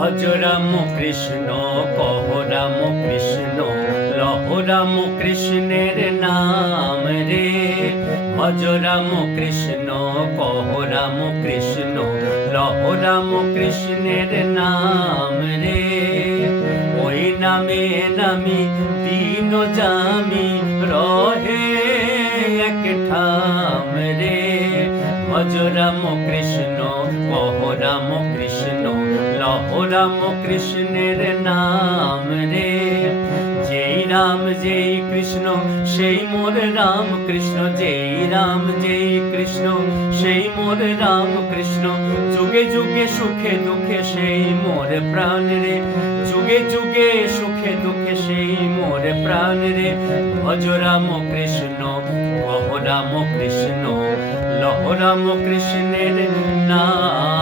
ভজ রাম কৃষ্ণ কহ রাম কৃষ্ণ লহ রাম কৃষ্ণের নাম রে। ভজ রাম কৃষ্ণ কহ রাম কৃষ্ণ লহ রাম কৃষ্ণের নাম রে। ওই নামে নামি দিন জামি রহে এক ঠাম রে। ভজ রাম কৃষ্ণ কহ রাম কৃষ্ণ লহ রাম কৃষ্ণের নাম রে। যেই রাম যেই কৃষ্ণ সেই মোর রাম কৃষ্ণ, যেই রাম যেই কৃষ্ণ সেই মোর রাম কৃষ্ণ। যুগে যুগে সুখে দুঃখে সেই মোর প্রাণ রে, যুগে যুগে সুখে দুঃখে সেই মোর প্রাণ রে। ভজ রাম কৃষ্ণ কহ রাম কৃষ্ণ লহ রাম কৃষ্ণের নাম।